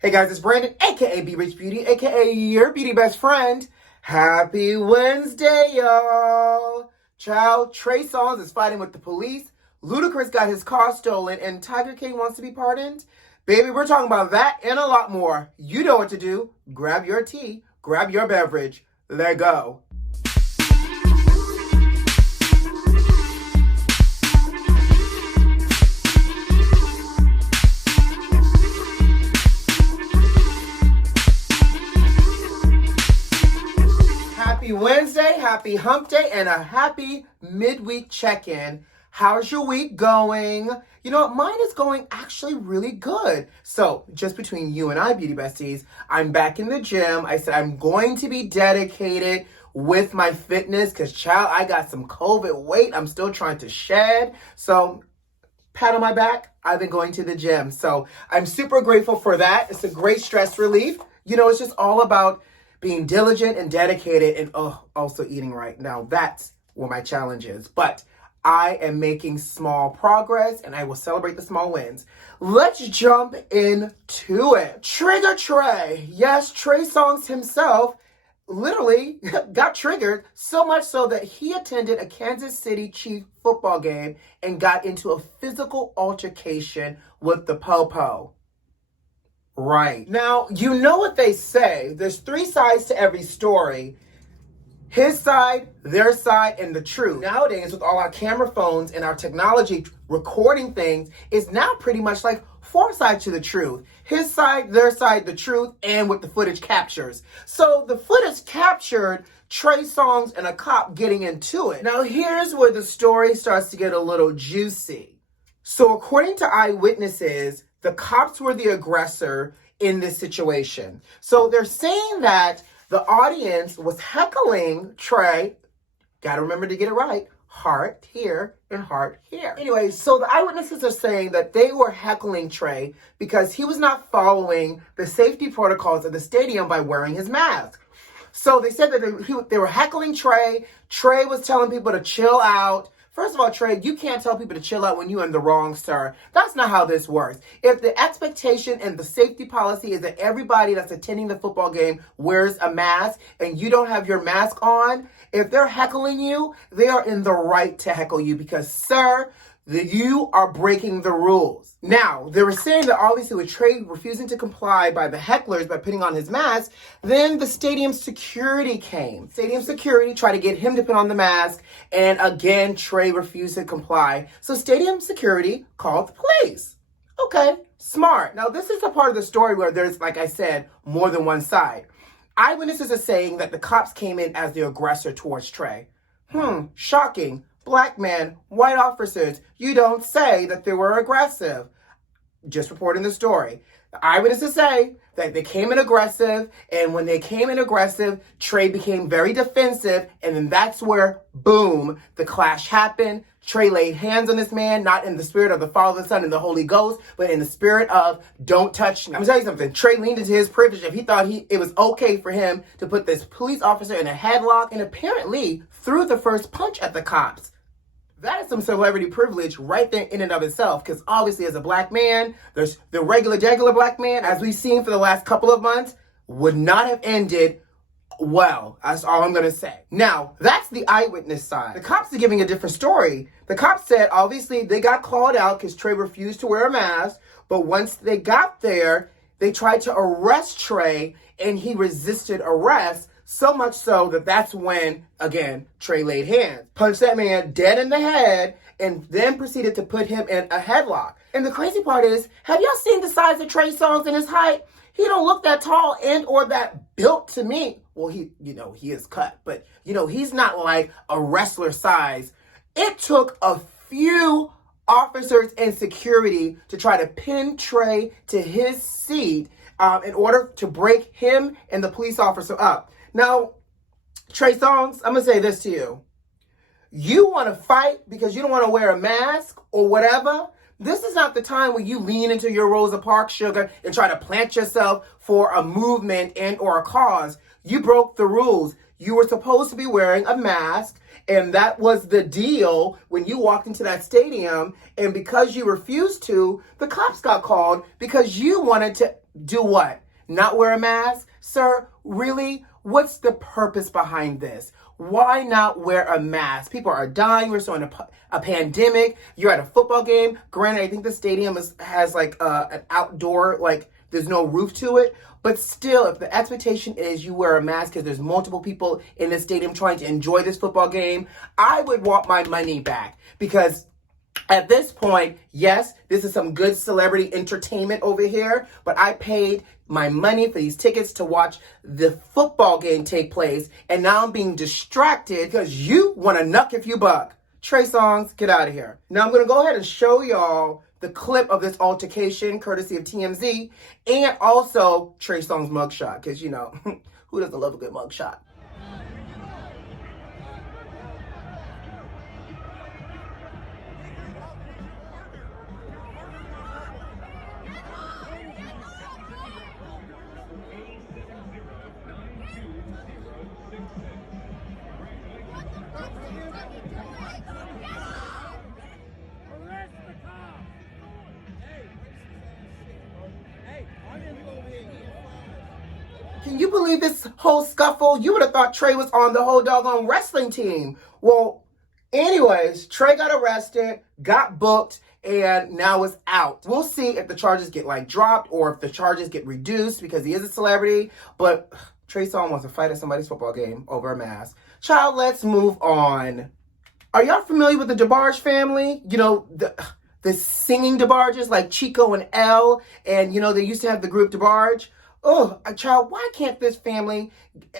Hey guys, it's Brandon, aka B.Rich Beauty, aka your beauty best friend. Happy Wednesday, y'all. Child, Trey Songz is fighting with the police. Ludacris got his car stolen and Tiger King wants to be pardoned. Baby, we're talking about that and a lot more. You know what to do. Grab your tea, grab your beverage. Let go. Happy Wednesday, happy hump day, and a happy midweek check-in. How's your week going? You know what, mine is going actually really good. So, just between you and I, beauty besties, I'm back in the gym. I said I'm going to be dedicated with my fitness because, child, I got some COVID weight I'm still trying to shed. So, pat on my back, I've been going to the gym. So, I'm super grateful for that. It's a great stress relief. You know, it's just all about being diligent and dedicated and also eating right. Now, that's where my challenge is. But I am making small progress and I will celebrate the small wins. Let's jump into it. Trigger Trey. Yes, Trey Songz himself literally got triggered, so much so that he attended a Kansas City Chiefs football game and got into a physical altercation with the Popo. Right. Now, you know what they say. There's three sides to every story. His side, their side, and the truth. Nowadays, with all our camera phones and our technology recording things, it's now pretty much like four sides to the truth. His side, their side, the truth, and what the footage captures. So the footage captured Trey Songz and a cop getting into it. Now, here's where the story starts to get a little juicy. So according to eyewitnesses, the cops were the aggressor in this situation. So they're saying that the audience was heckling Trey. Gotta remember to get it right. Heart here and heart here. Anyway, so the eyewitnesses are saying that they were heckling Trey because he was not following the safety protocols of the stadium by wearing his mask. So they said that they were heckling Trey. Trey was telling people to chill out. First of all, Trey, you can't tell people to chill out when you're in the wrong, sir. That's not how this works. If the expectation and the safety policy is that everybody that's attending the football game wears a mask and you don't have your mask on, if they're heckling you, they are in the right to heckle you because, sir, you are breaking the rules. Now, they were saying that obviously with Trey refusing to comply by the hecklers by putting on his mask, then the stadium security came. Stadium security tried to get him to put on the mask, and again, Trey refused to comply. So stadium security called the police. Okay, smart. Now, this is a part of the story where there's, like I said, more than one side. Eyewitnesses are saying that the cops came in as the aggressor towards Trey. Shocking. Black men, white officers, you don't say that they were aggressive. Just reporting the story. The eyewitnesses say that they came in aggressive, and when they came in aggressive, Trey became very defensive, and then that's where, boom, the clash happened. Trey laid hands on this man, not in the spirit of the Father, the Son, and the Holy Ghost, but in the spirit of, don't touch me. I'm gonna tell you something. Trey leaned into his privilege if he thought it was okay for him to put this police officer in a headlock, and apparently threw the first punch at the cops. That is some celebrity privilege right there in and of itself, because obviously as a black man, there's the regular black man, as we've seen for the last couple of months, would not have ended well. That's all I'm going to say. Now, that's the eyewitness side. The cops are giving a different story. The cops said, obviously, they got called out because Trey refused to wear a mask, but once they got there, they tried to arrest Trey, and he resisted arrest. So much so that that's when, again, Trey laid hands, punched that man dead in the head, and then proceeded to put him in a headlock. And the crazy part is, have y'all seen the size of Trey Songz and his height? He don't look that tall and or that built to me. Well, he is cut, but, he's not like a wrestler size. It took a few officers and security to try to pin Trey to his seat in order to break him and the police officer up. Now, Trey Songz, I'm going to say this to you. You want to fight because you don't want to wear a mask or whatever? This is not the time when you lean into your Rosa Parks sugar and try to plant yourself for a movement and or a cause. You broke the rules. You were supposed to be wearing a mask, and that was the deal when you walked into that stadium, and because you refused to, the cops got called because you wanted to do what? Not wear a mask? Sir, really? What's the purpose behind this? Why not wear a mask? People are dying. We're still in a pandemic. You're at a football game. Granted, I think the stadium has like an outdoor, like there's no roof to it. But still, if the expectation is you wear a mask because there's multiple people in the stadium trying to enjoy this football game, I would want my money back. Because at this point, yes, this is some good celebrity entertainment over here, but I paid my money for these tickets to watch the football game take place, and now I'm being distracted because you want to knuck if you buck. Trey Songz, get out of here. Now I'm going to go ahead and show y'all the clip of this altercation, courtesy of TMZ, and also Trey Songz mugshot, because, you know, who doesn't love a good mugshot? Can you believe this whole scuffle? You would have thought Trey was on the whole doggone wrestling team. Well, anyways, Trey got arrested, got booked, and now is out. We'll see if the charges get like dropped or if the charges get reduced because he is a celebrity. But Trey Songz wants to fight at somebody's football game over a mask. Child, let's move on. Are y'all familiar with the DeBarge family? You know, the singing DeBarges like Chico and Elle, and you know, they used to have the group DeBarge. Oh, child, why can't this family,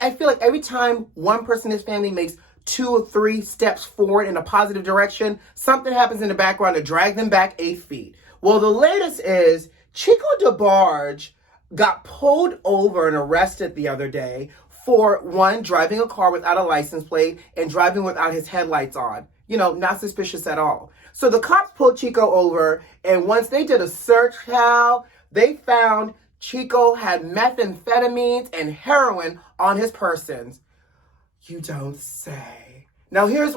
I feel like every time one person in this family makes 2 or 3 steps forward in a positive direction, something happens in the background to drag them back 8 feet. Well, the latest is Chico DeBarge got pulled over and arrested the other day for, one, driving a car without a license plate and driving without his headlights on. You know, not suspicious at all. So the cops pulled Chico over, and once they did a search, they found Chico had methamphetamines and heroin on his persons. You don't say. Now here's,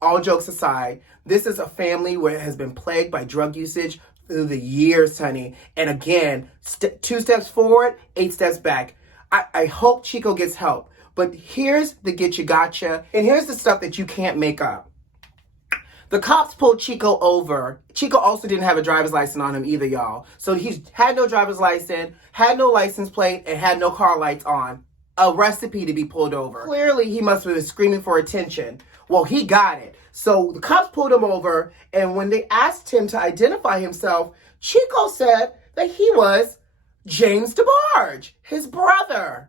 all jokes aside, this is a family where it has been plagued by drug usage through the years, honey. And again, 2 steps forward, 8 steps back. I hope Chico gets help. But here's the get you gotcha, and here's the stuff that you can't make up. The cops pulled Chico over. Chico also didn't have a driver's license on him either, y'all. So he had no driver's license, had no license plate, and had no car lights on. A recipe to be pulled over. Clearly, he must have been screaming for attention. Well, he got it. So the cops pulled him over, and when they asked him to identify himself, Chico said that he was James DeBarge, his brother.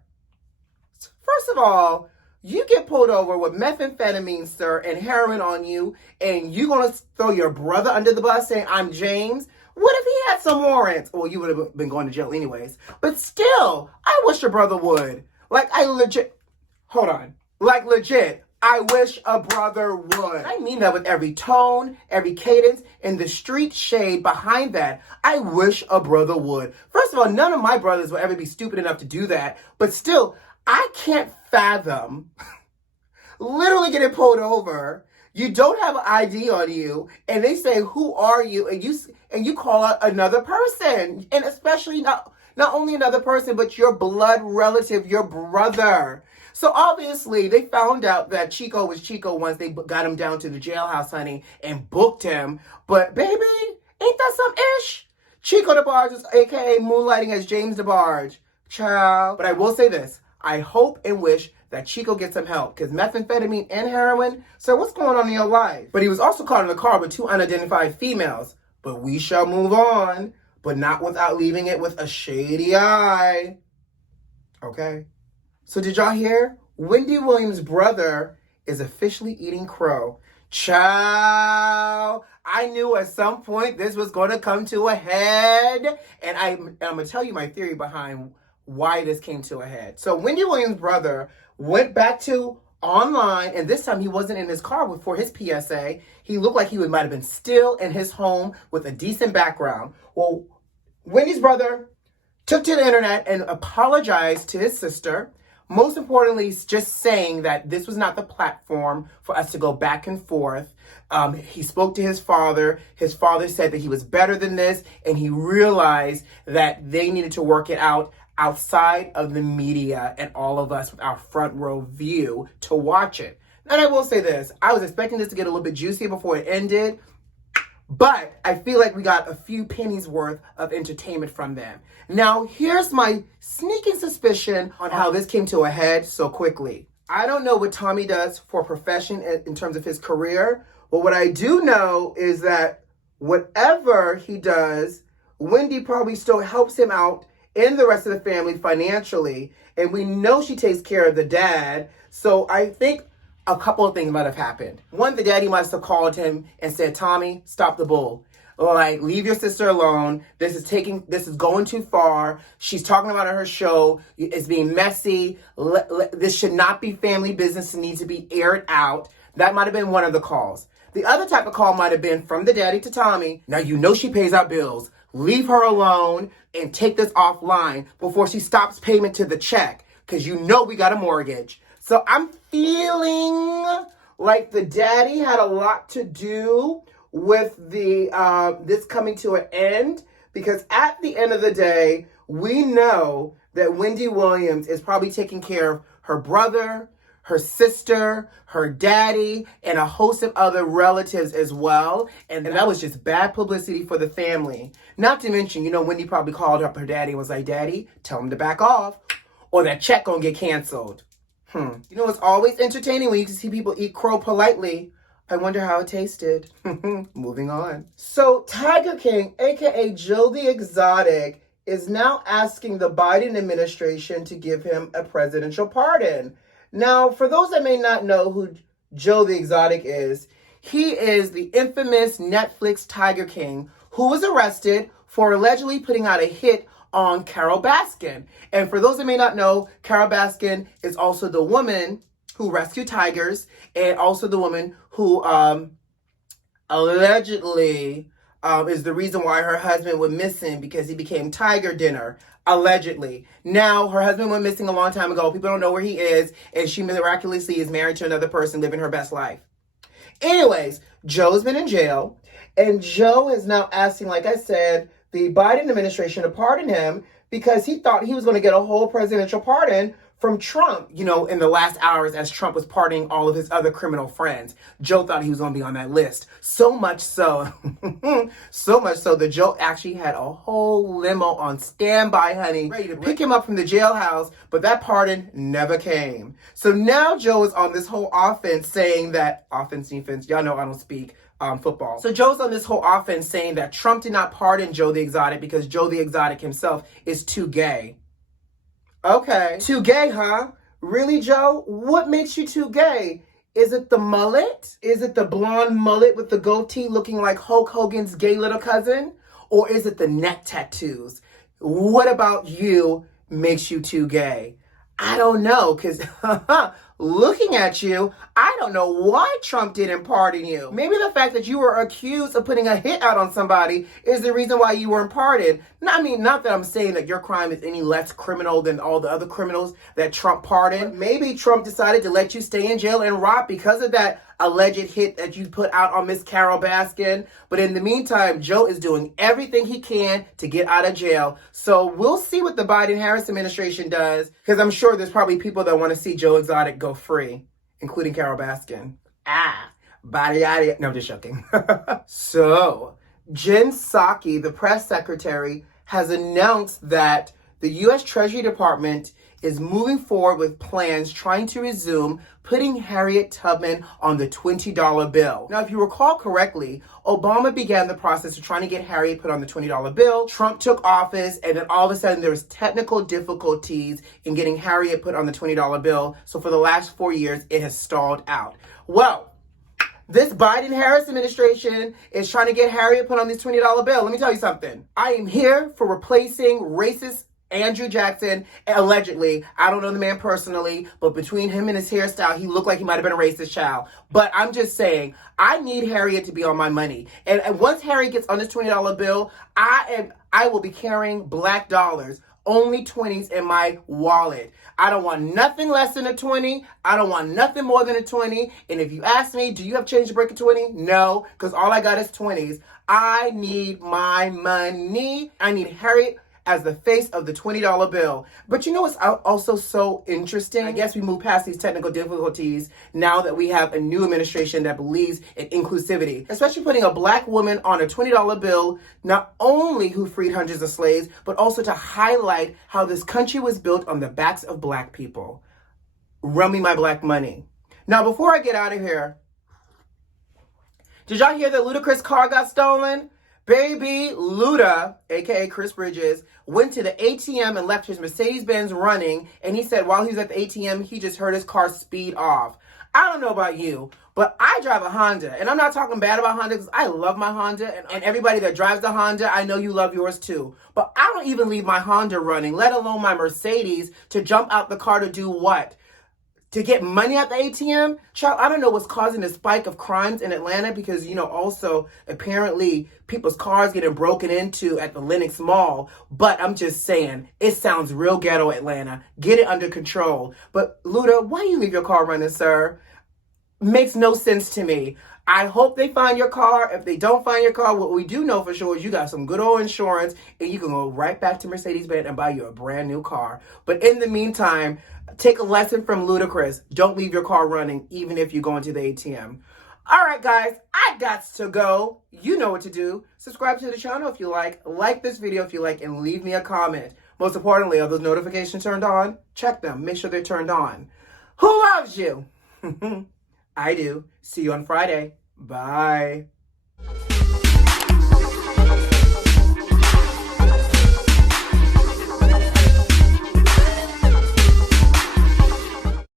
First of all, you get pulled over with methamphetamine, sir, and heroin on you, and you're going to throw your brother under the bus saying, I'm James? What if he had some warrants? Well, you would have been going to jail anyways. But still, I wish your brother would. Like, I legit, I wish a brother would. I mean that with every tone, every cadence, and the street shade behind that. I wish a brother would. First of all, none of my brothers will ever be stupid enough to do that. But still, I can't fathom literally getting pulled over. You don't have an ID on you, and they say, who are you? And you call out another person, and especially not only another person, but your blood relative, your brother. So obviously, they found out that Chico was Chico once they got him down to the jailhouse, honey, and booked him. But baby, ain't that some ish? Chico DeBarge is a.k.a. moonlighting as James DeBarge. Child. But I will say this. I hope and wish that Chico gets some help, because methamphetamine and heroin, so what's going on in your life? But he was also caught in the car with 2 unidentified females. But we shall move on, but not without leaving it with a shady eye. Okay? So did y'all hear? Wendy Williams' brother is officially eating crow. Ciao. I knew at some point this was going to come to a head. And I'm going to tell you my theory behind why this came to a head. So Wendy Williams' brother went back to online, and this time he wasn't in his car for his PSA. He looked like he might have been still in his home with a decent background. Well, Wendy's brother took to the internet and apologized to his sister, Most importantly, just saying that this was not the platform for us to go back and forth. He spoke to his father. His father said that he was better than this, and he realized that they needed to work it out outside of the media and all of us with our front row view to watch it. And I will say this, I was expecting this to get a little bit juicier before it ended, but I feel like we got a few pennies worth of entertainment from them. Now, here's my sneaking suspicion on how this came to a head so quickly. I don't know what Tommy does for a profession in terms of his career, but what I do know is that whatever he does, Wendy probably still helps him out and the rest of the family financially, and we know she takes care of the dad, so I think a couple of things might have happened. One, the daddy must have called him and said, Tommy, stop the bull. Like, leave your sister alone. This is going too far. She's talking about it on her show. It's being messy. This should not be family business. It needs to be aired out. That might have been one of the calls. The other type of call might have been from the daddy to Tommy. Now, you know she pays out bills. Leave her alone and take this offline before she stops payment to the check, because you know we got a mortgage. So I'm feeling like the daddy had a lot to do with this coming to an end, because at the end of the day, we know that Wendy Williams is probably taking care of her brother, her sister, her daddy, and a host of other relatives as well. And that was just bad publicity for the family. Not to mention, Wendy probably called up her daddy and was like, Daddy, tell him to back off, or that check gonna get canceled. It's always entertaining when you can see people eat crow politely. I wonder how it tasted. Moving on. So Tiger King, aka Joe the Exotic, is now asking the Biden administration to give him a presidential pardon. Now, for those that may not know who Joe the Exotic is, he is the infamous Netflix Tiger King who was arrested for allegedly putting out a hit on Carole Baskin. And for those that may not know, Carole Baskin is also the woman who rescued tigers, and also the woman who allegedly is the reason why her husband went missing, because he became tiger dinner. Allegedly. Now, her husband went missing a long time ago. People don't know where he is, and she miraculously is married to another person living her best life. Anyways, Joe's been in jail, and Joe is now asking, like I said, the Biden administration to pardon him, because he thought he was going to get a whole presidential pardon from Trump, in the last hours as Trump was pardoning all of his other criminal friends. Joe thought he was going to be on that list. So much so that Joe actually had a whole limo on standby, honey, ready to pick him up from the jailhouse, but that pardon never came. So now Joe is on this whole offense saying that, defense, y'all know I don't speak football. So Joe's on this whole offense saying that Trump did not pardon Joe the Exotic because Joe the Exotic himself is too gay. Okay. Too gay, huh? Really, Joe? What makes you too gay? Is it the mullet? Is it the blonde mullet with the goatee looking like Hulk Hogan's gay little cousin? Or is it the neck tattoos? What about you makes you too gay? I don't know, because looking at you, I don't know why Trump didn't pardon you. Maybe the fact that you were accused of putting a hit out on somebody is the reason why you weren't pardoned. Not that I'm saying that your crime is any less criminal than all the other criminals that Trump pardoned. Maybe Trump decided to let you stay in jail and rot because of that alleged hit that you put out on Miss Carole Baskin. But in the meantime, Joe is doing everything he can to get out of jail. So we'll see what the Biden-Harris administration does, because I'm sure there's probably people that want to see Joe Exotic go free, including Carole Baskin. Body. No, I'm just joking. So, Jen Psaki, the press secretary, has announced that the U.S. Treasury Department is moving forward with plans trying to resume putting Harriet Tubman on the $20 bill. Now, if you recall correctly, Obama began the process of trying to get Harriet put on the $20 bill. Trump took office, and then all of a sudden there was technical difficulties in getting Harriet put on the $20 bill. So for the last 4 years, it has stalled out. Well, this Biden-Harris administration is trying to get Harriet put on this $20 bill. Let me tell you something. I am here for replacing racist Andrew Jackson, allegedly. I don't know the man personally, but between him and his hairstyle, he looked like he might have been a racist child. But I'm just saying, I need Harriet to be on my money. And once Harriet gets on this $20 bill, I will be carrying black dollars only 20s in my wallet. I don't want nothing less than a 20. I don't want nothing more than a 20. And if you ask me, do you have change to break a 20? No, because all I got is 20s. I need my money. I need Harriet as the face of the $20 bill. But you know what's also so interesting? I guess we move past these technical difficulties now that we have a new administration that believes in inclusivity, especially putting a black woman on a $20 bill, not only who freed hundreds of slaves, but also to highlight how this country was built on the backs of black people. Run me my black money. Now, before I get out of here, did y'all hear that Ludacris' car got stolen? Baby Luda, aka Chris Bridges, went to the ATM and left his Mercedes-Benz running, and he said while he was at the ATM, he just heard his car speed off. I don't know about you, but I drive a Honda, and I'm not talking bad about Honda because I love my Honda, and everybody that drives the Honda, I know you love yours too. But I don't even leave my Honda running, let alone my Mercedes, to jump out the car to do what? To get money at the ATM? Child, I don't know what's causing the spike of crimes in Atlanta because, you know, also apparently people's cars getting broken into at the Lenox Mall. But I'm just saying, it sounds real ghetto, Atlanta. Get it under control. But Luda, why you leave your car running, sir? Makes no sense to me. I hope they find your car. If they don't find your car, what we do know for sure is you got some good old insurance and you can go right back to Mercedes-Benz and buy you a brand new car. But in the meantime, take a lesson from Ludacris. Don't leave your car running, even if you're going to the ATM. All right, guys, I got to go. You know what to do. Subscribe to the channel if you like this video if you like, and leave me a comment. Most importantly, are those notifications turned on? Check them. Make sure they're turned on. Who loves you? I do. See you on Friday. Bye.